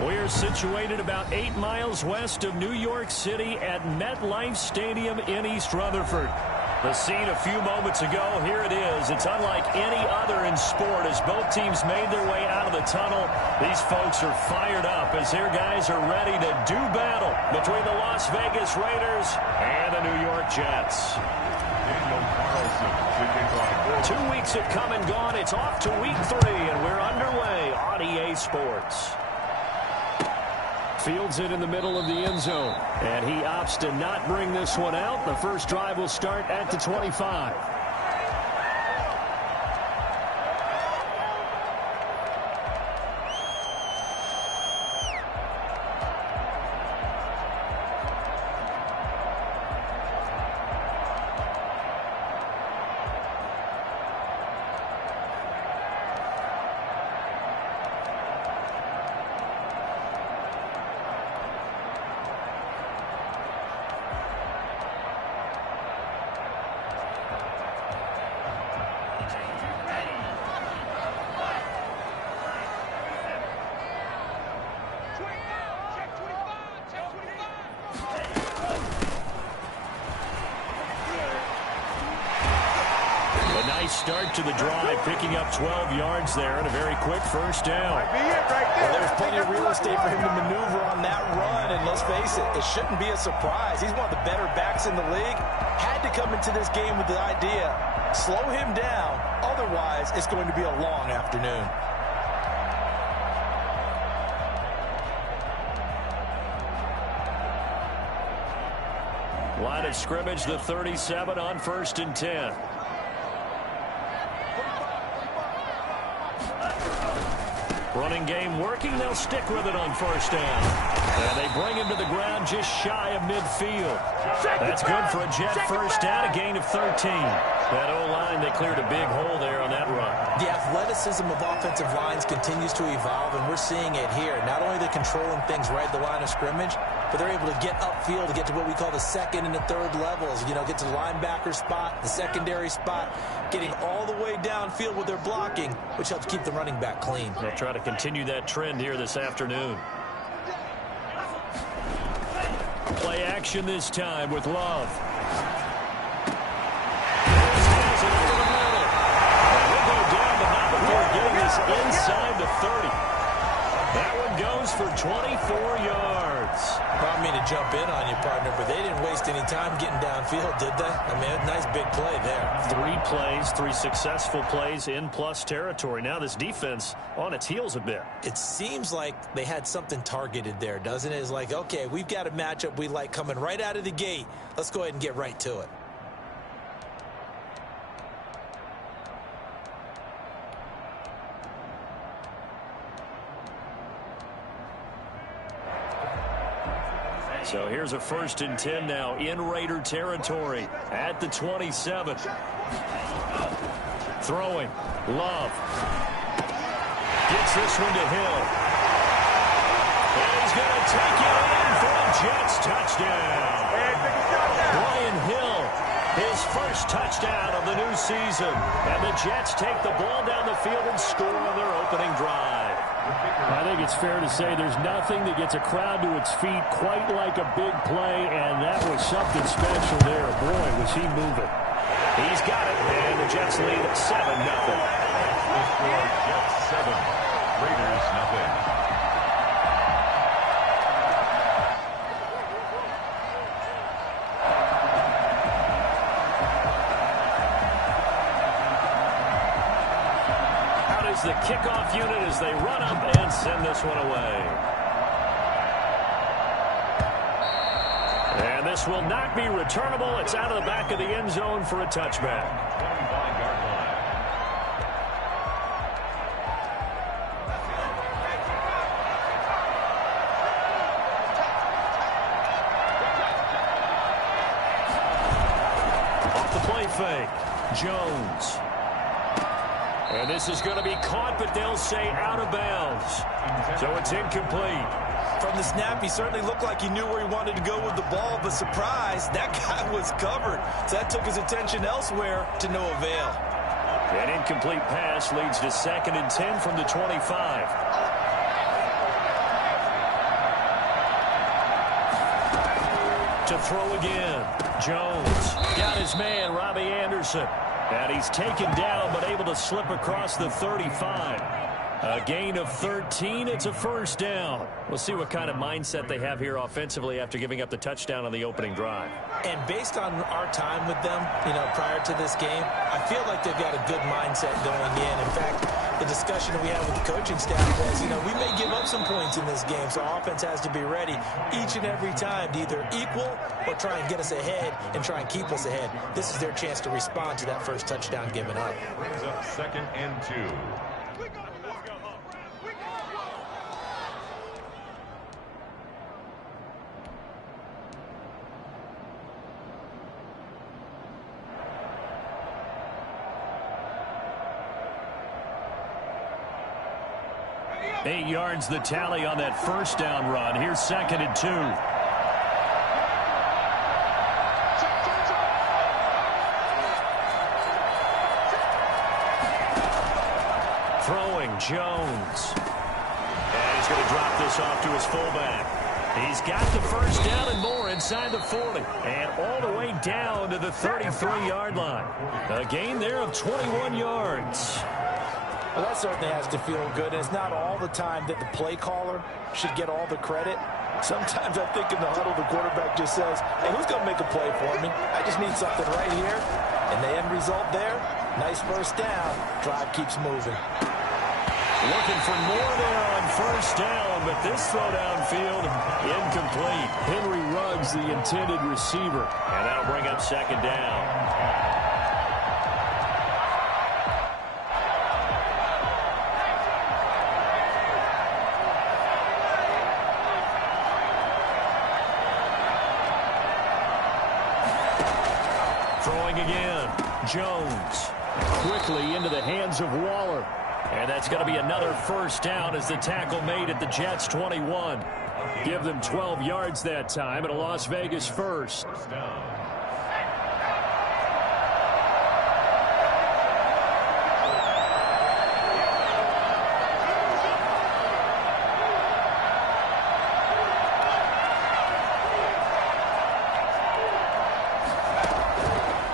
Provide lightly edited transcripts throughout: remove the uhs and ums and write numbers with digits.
We're situated about 8 miles west of New York City at MetLife Stadium in East Rutherford. The scene a few moments ago, here it is. It's unlike any other in sport as both teams made their way out of the tunnel. These folks are fired up as their guys are ready to do battle between the Las Vegas Raiders and the New York Jets. 2 weeks have come and gone. It's off to week 3, and we're underway on EA Sports. Fields it in the middle of the end zone, and he opts to not bring this one out. The first drive will start at the 25. Start to the drive, picking up 12 yards there and a very quick first down. Well, there's plenty of real estate for him to maneuver on that run, and let's face it, it shouldn't be a surprise. He's one of the better backs in the league. Had to come into this game with the idea, slow him down, otherwise it's going to be a long afternoon. Line of scrimmage, the 37 on 1st and 10. Running game working. They'll stick with it on 1st down. And they bring him to the ground just shy of midfield. That's good for a Jet first down, a gain of 13. That O-line, they cleared a big hole there on that run. The athleticism of offensive lines continues to evolve, and we're seeing it here. Not only are they controlling things right at the line of scrimmage, but they're able to get upfield to get to what we call the second and the third levels. You know, get to the linebacker spot, the secondary spot, getting all the way downfield with their blocking, which helps keep the running back clean. They'll try to continue that trend here this afternoon. Play action this time with Love. Getting this inside the 30. That one goes for 24 yards. I don't mean to jump in on you, partner, but they didn't waste any time getting downfield, did they? I mean, a nice big play there. 3 plays, 3 successful plays in plus territory. Now this defense on its heels a bit. It seems like they had something targeted there, doesn't it? It's like, okay, we've got a matchup we like coming right out of the gate. Let's go ahead and get right to it. So here's a 1st and 10 now in Raider territory at the 27. Throwing. Love. Gets this one to Hill. And he's going to take it in for a Jets touchdown. Brian Hill, his first touchdown of the new season. And the Jets take the ball down the field and score on their opening drive. I think it's fair to say there's nothing that gets a crowd to its feet quite like a big play, and that was something special there. Boy, was he moving. He's got it, and the Jets lead at 7-0. Jets 7, Raiders nothing. The kickoff unit as they run up and send this one away. And this will not be returnable. It's out of the back of the end zone for a touchback. Off the play fake, Jones. And this is going to be caught, but they'll say out of bounds. So it's incomplete. From the snap, he certainly looked like he knew where he wanted to go with the ball, but surprise, that guy was covered. So that took his attention elsewhere to no avail. An incomplete pass leads to 2nd and 10 from the 25. To throw again. Jones got his man, Robbie Anderson. And he's taken down but able to slip across the 35. A gain of 13. It's a first down. We'll see what kind of mindset they have here offensively after giving up the touchdown on the opening drive. And based on our time with them, prior to this game, I feel like they've got a good mindset going in. In fact, the discussion we had with the coaching staff was, we may give up some points in this game, so our offense has to be ready each and every time to either equal or try and get us ahead and try and keep us ahead. This is their chance to respond to that first touchdown given up. Brings up 2nd and 2. Eight yards the tally on that first down run. Here's 2nd and 2. Throwing Jones. And he's going to drop this off to his fullback. He's got the first down and more inside the 40. And all the way down to the 33-yard line. A gain there of 21 yards. Well, that certainly has to feel good. And it's not all the time that the play caller should get all the credit. Sometimes I think in the huddle, the quarterback just says, hey, who's going to make a play for me? I just need something right here. And the end result there, nice first down. Drive keeps moving. Looking for more there on first down, but this throw downfield incomplete. Henry Ruggs, the intended receiver. And that'll bring up 2nd down. Throwing again. Jones quickly into the hands of Waller. And that's going to be another first down as the tackle made at the Jets' 21. Give them 12 yards that time at a Las Vegas first.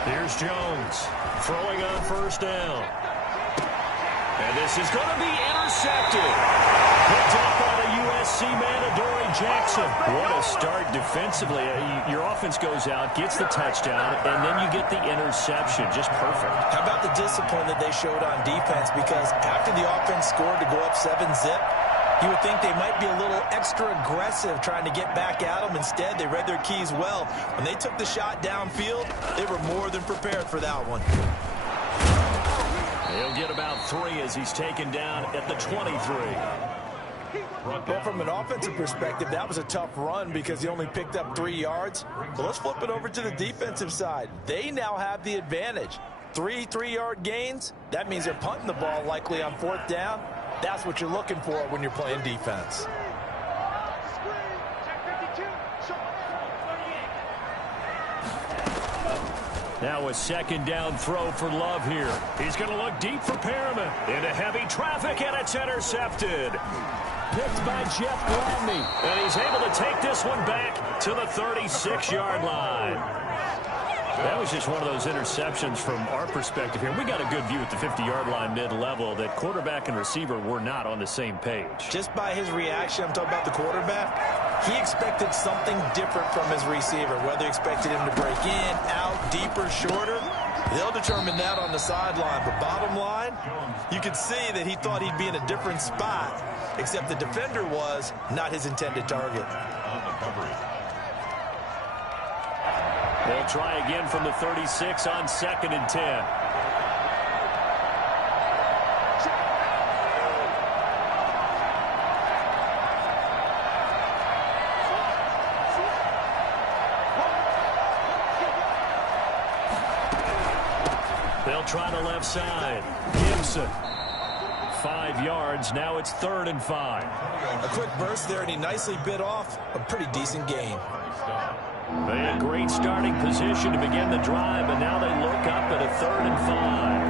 Here's Jones throwing on first down. And this is going to be intercepted. Picked up by the USC man, Adoree Jackson. What a start defensively. Your offense goes out, gets the touchdown, and then you get the interception. Just perfect. How about the discipline that they showed on defense? Because after the offense scored to go up 7-zip, you would think they might be a little extra aggressive trying to get back at them. Instead, they read their keys well. When they took the shot downfield, they were more than prepared for that one. He'll get about 3 as he's taken down at the 23. Well, from an offensive perspective, that was a tough run because he only picked up 3 yards. But let's flip it over to the defensive side. They now have the advantage. 3 3-yard gains. That means they're punting the ball likely on 4th down. That's what you're looking for when you're playing defense. Now a 2nd down throw for Love here. He's going to look deep for Perriman. Into heavy traffic, and it's intercepted. Picked by Jeff Gladney. And he's able to take this one back to the 36-yard line. That was just one of those interceptions from our perspective here. We got a good view at the 50-yard line mid-level that quarterback and receiver were not on the same page. Just by his reaction, I'm talking about the quarterback, he expected something different from his receiver, whether he expected him to break in, out, deeper, shorter. They'll determine that on the sideline. But bottom line, you could see that he thought he'd be in a different spot, except the defender was not his intended target. They'll try again from the 36 on 2nd and 10. They'll try the left side. Gibson. 5 yards. Now it's 3rd and 5. A quick burst there, and he nicely bit off a pretty decent gain. They had a great starting position to begin the drive, but now they look up at a 3rd and 5.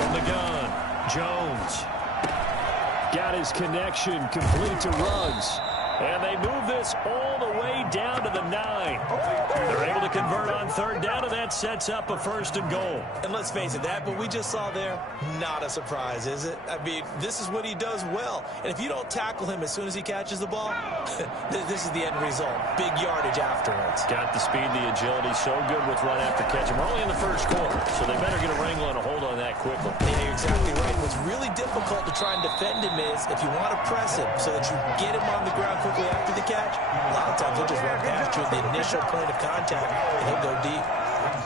From the gun, Jones. Got his connection complete to Ruggs. And they move this all the way down to the 9. They're able to convert on third down, and that sets up a 1st and goal. And let's face it, that what we just saw there, not a surprise, is it? I mean, this is what he does well. And if you don't tackle him as soon as he catches the ball, this is the end result. Big yardage afterwards. Got the speed, the agility, so good with run after catch. And we're only in the first quarter, so they better get a wrangle and a hold on that quickly. Yeah, you're exactly right. What's really difficult to try and defend him is if you want to press him so that you get him on the ground quickly after the catch, a lot of times he'll just run past you at the initial point of contact, and he'll go deep.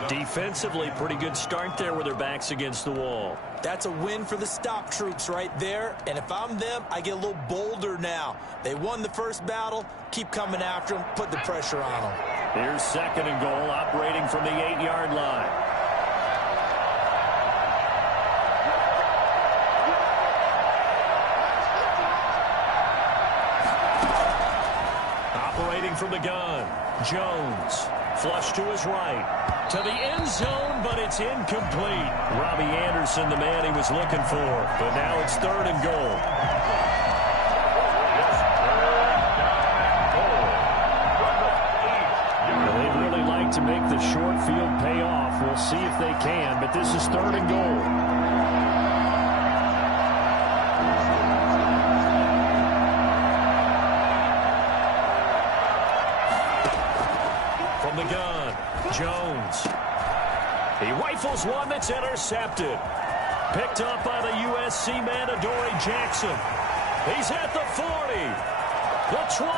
Defensively, pretty good start there with their backs against the wall. That's a win for the stop troops right there. And if I'm them, I get a little bolder now. They won the first battle. Keep coming after them. Put the pressure on them. Here's 2nd and goal, operating from the 8-yard line. Operating from the gun, Jones. Flush to his right, to the end zone, but it's incomplete. Robbie Anderson, the man he was looking for, but now it's 3rd and goal. They'd really like to make the short field pay off. We'll see if they can, but this is 3rd and goal. The gun, Jones. He rifles one that's intercepted. Picked up by the USC man, Adoree Jackson. He's at the 40, the 20,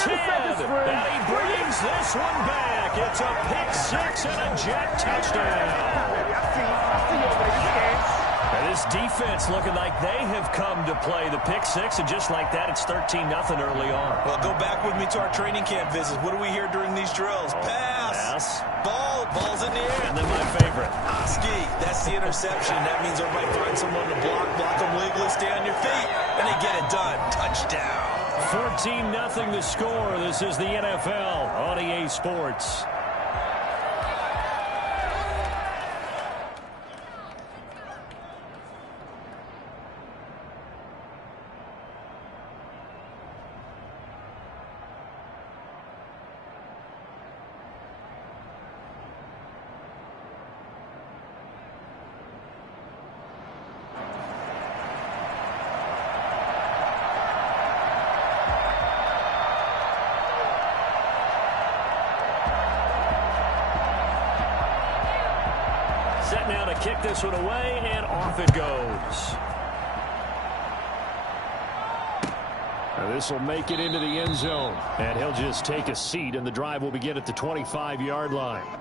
10, and he brings this one back. It's a pick-6 and a jet touchdown. And this defense looking like they have come to play the pick-6, and just like that, it's 13-0 early on. Well, go back with me to our training camp visits. What do we hear during these drills? Pass. Ball's in the air. And then my favorite. Oski, that's the interception. That means everybody find someone to block them legally, stay on your feet, and they get it done. Touchdown. 14-0 the score. This is the NFL on EA Sports. Set now to kick this one away, and off it goes. Now this will make it into the end zone, and he'll just take a seat, and the drive will begin at the 25-yard line.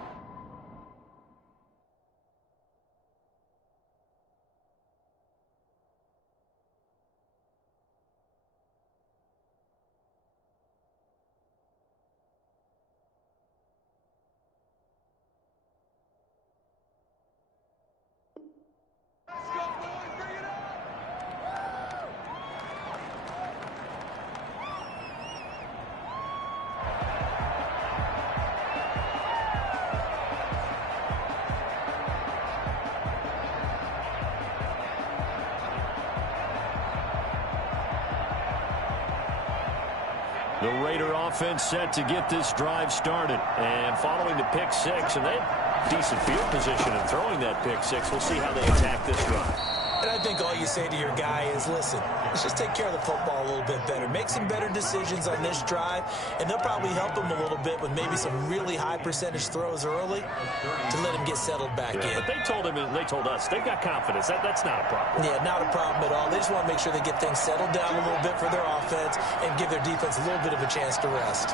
The Raider offense set to get this drive started. And following the pick-6, and they have decent field position in throwing that pick-6. We'll see how they attack this drive. And I think all you say to your guy is, listen, let's just take care of the football a little bit better. Make some better decisions on this drive, and they'll probably help him a little bit with maybe some really high percentage throws early to let him get settled back in. But they told him, and they told us, they've got confidence. That's not a problem. Yeah, not a problem at all. They just want to make sure they get things settled down a little bit for their offense and give their defense a little bit of a chance to rest.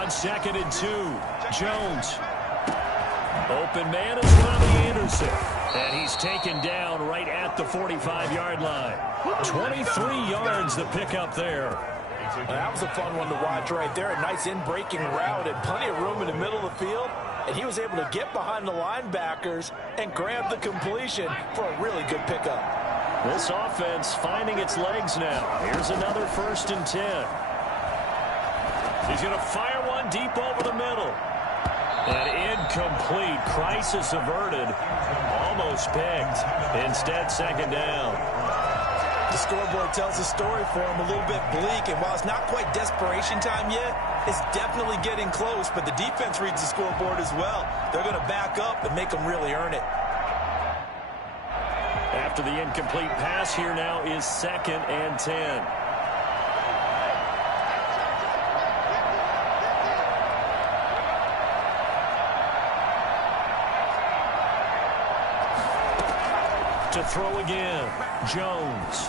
On 2nd and 2, Jones. Open man is Robbie Anderson. And he's taken down right at the 45-yard line. 23 yards to pick up there. That was a fun one to watch right there. A nice in-breaking route and plenty of room in the middle of the field. And he was able to get behind the linebackers and grab the completion for a really good pickup. This offense finding its legs now. Here's another 1st and 10. He's going to fire one deep over the middle. And incomplete. Crisis averted. Almost picked. Instead, 2nd down. The scoreboard tells a story for him, a little bit bleak, and while it's not quite desperation time yet, it's definitely getting close, but the defense reads the scoreboard as well. They're going to back up and make them really earn it. After the incomplete pass, here now is 2nd and 10. To throw again, Jones.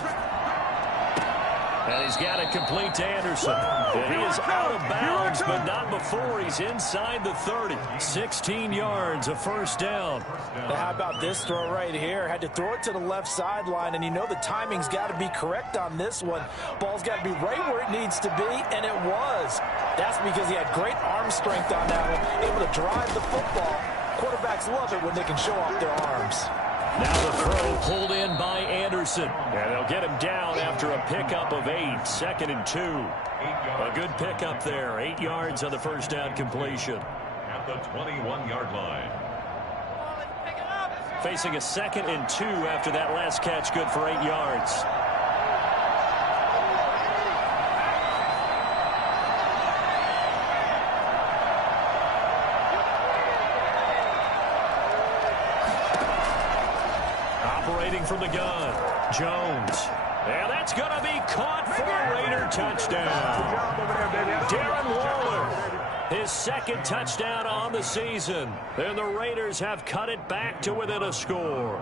And he's got it complete to Anderson. And he is out of bounds, but not before he's inside the 30. 16 yards, a first down. Now, how about this throw right here? Had to throw it to the left sideline, and you know the timing's got to be correct on this one. Ball's got to be right where it needs to be, and it was. That's because he had great arm strength on that one, able to drive the football. Quarterbacks love it when they can show off their arms. Now the throw pulled in by Anderson. And they'll get him down after a pickup of 8. 2nd and 2. A good pickup there. 8 yards on the first down completion. At the 21-yard line. Facing a 2nd and 2 after that last catch, good for 8 yards. Operating from the gun, Jones. And that's going to be caught for a Raider touchdown. Darren Waller, his 2nd touchdown on the season. And the Raiders have cut it back to within a score.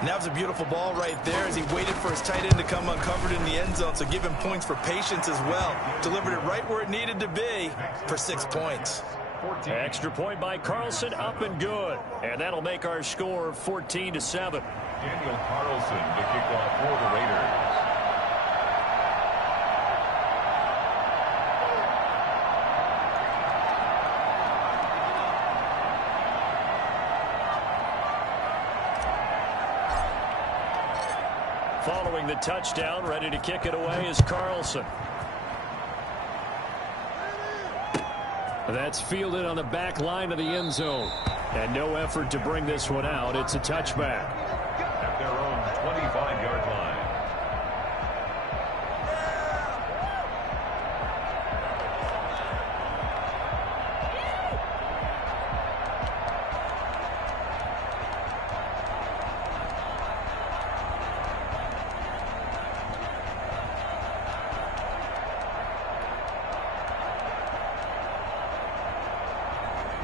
And that was a beautiful ball right there as he waited for his tight end to come uncovered in the end zone, so give him points for patience as well. Delivered it right where it needed to be for 6 points. Extra point by Carlson, up and good. And that'll make our score 14-7. Daniel Carlson to kick off for the Raiders. Following the touchdown, ready to kick it away is Carlson. That's fielded on the back line of the end zone. And no effort to bring this one out. It's a touchback. At their own 25-yard line.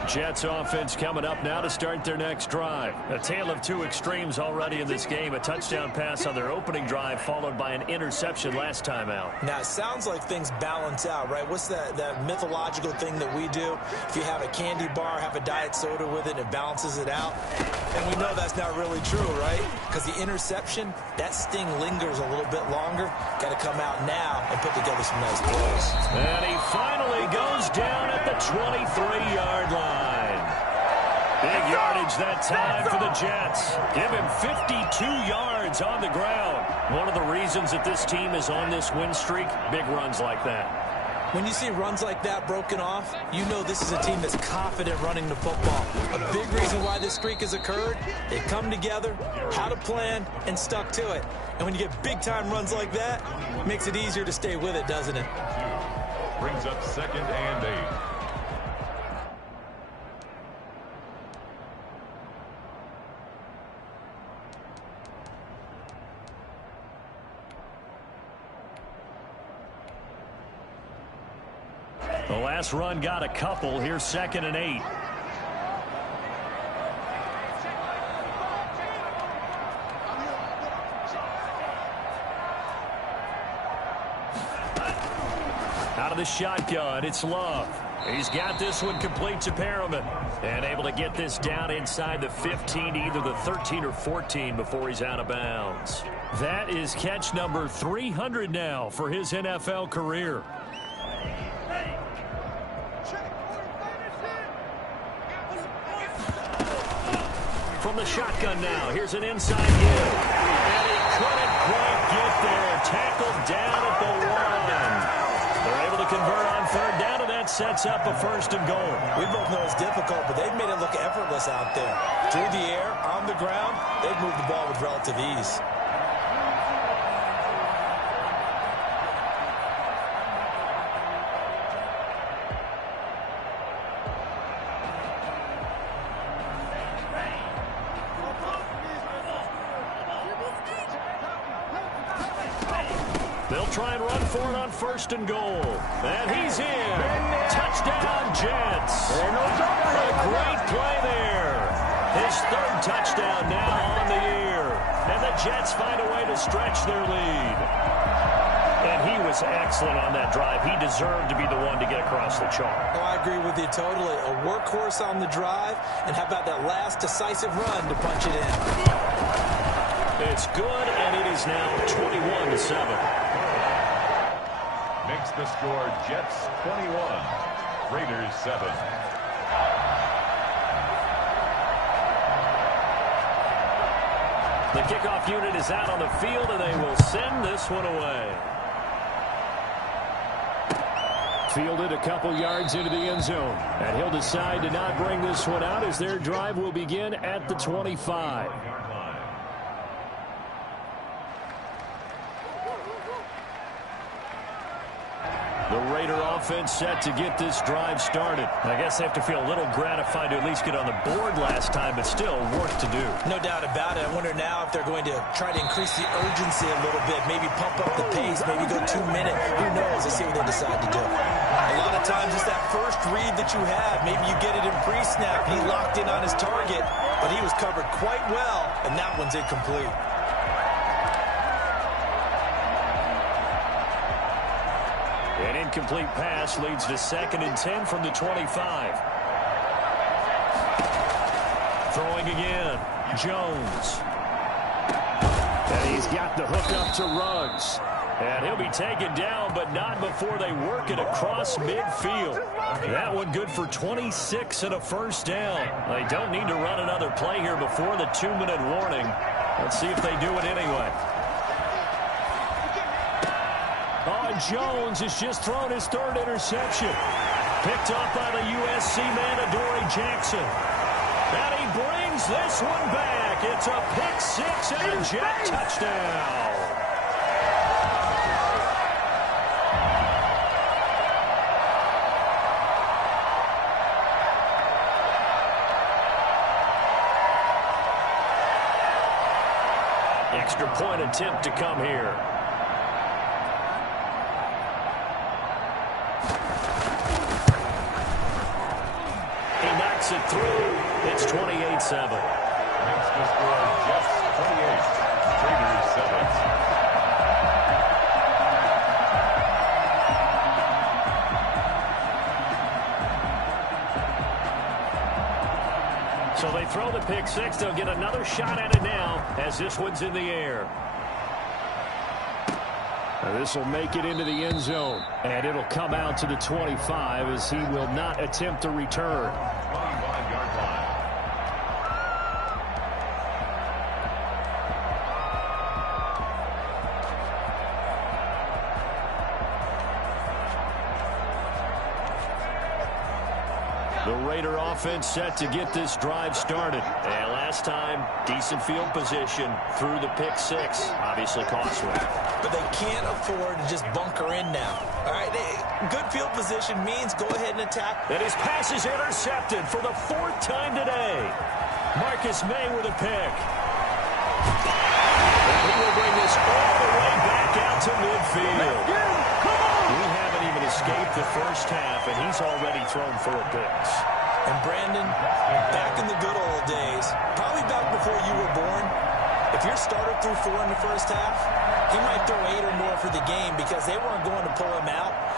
Jets offense coming up now to start their next drive. A tale of two extremes already in this game. A touchdown pass on their opening drive followed by an interception last time out. Now, it sounds like things balance out, right? What's that mythological thing that we do? If you have a candy bar, have a diet soda with it, it balances it out. And we know that's not really true, right? Because the interception, that sting lingers a little bit longer. Got to come out now and put together some nice plays. And he finally goes down at the 23-yard line. Big yardage that time for the Jets. Give him 52 yards on the ground. One of the reasons that this team is on this win streak, big runs like that. When you see runs like that broken off, you know this is a team that's confident running the football. A big reason why this streak has occurred, they come together, had a plan, and stuck to it. And when you get big-time runs like that, it makes it easier to stay with it, doesn't it? Brings up 2nd and 8. The last run got a couple. Here's 2nd and 8. Out of the shotgun, it's Love. He's got this one complete to Perriman. And able to get this down inside the 15, either the 13 or 14 before he's out of bounds. That is catch number 300 now for his NFL career. From the shotgun now, here's an inside give. And he couldn't quite get there. Tackled down at the 1. They're able to convert on 3rd down, and that sets up a 1st and goal. We both know it's difficult, but they've made it look effortless out there. Through the air, on the ground, they've moved the ball with relative ease. try and run for it on 1st and goal. And he's in. Touchdown, Jets. A great play there. His 3rd touchdown now on the year. And the Jets find a way to stretch their lead. And he was excellent on that drive. He deserved to be the one to get across the chalk. Oh, I agree with you totally. A workhorse on the drive, and how about that last decisive run to punch it in? It's good, and it is now 21-7. Makes the score Jets 21, Raiders 7. The kickoff unit is out on the field, and they will send this one away. Fielded a couple yards into the end zone. And he'll decide to not bring this one out as their drive will begin at the 25. The Raider offense set to get this drive started. I guess they have to feel a little gratified to at least get on the board last time, but still work to do. No doubt about it. I wonder now if they're going to try to increase the urgency a little bit, maybe pump up the pace, maybe go 2 minutes. Who knows? Let's see what they decide to do. A lot of times it's that first read that you have. Maybe you get it in pre-snap. He locked in on his target, but he was covered quite well, and that one's incomplete. An incomplete pass leads to 2nd and 10 from the 25. Throwing again. Jones. And he's got the hook up to Ruggs. And he'll be taken down, but not before they work it across midfield. That one good for 26 and a 1st down. They don't need to run another play here before the 2-minute warning. Let's see if they do it anyway. Jones has just thrown his 3rd interception. Picked up by the USC man, Adoree Jackson. And he brings this one back. It's a pick 6 and a Jet touchdown. Extra point attempt to come here. It through. It's 28-7. Makes the score Jets 28, Raiders 7. So they throw the pick 6. They'll get another shot at it now as this one's in the air. This will make it into the end zone, and it'll come out to the 25 as he will not attempt to return. 25-yard line. The Raider offense set to get this drive started. And last time, decent field position through the pick 6. Obviously costly. But they can't afford to just bunker in now. All right, good field position means go ahead and attack. And his pass is intercepted for the 4th time today. Marcus May with a pick. And he will bring this all the way back out to midfield. We haven't even escaped the first half, and he's already thrown 4 picks. And Brandon, back in the good old days, probably back before you were born, if your starter threw 4 in the first half, he might throw 8 or more for the game because they weren't going to pull him out.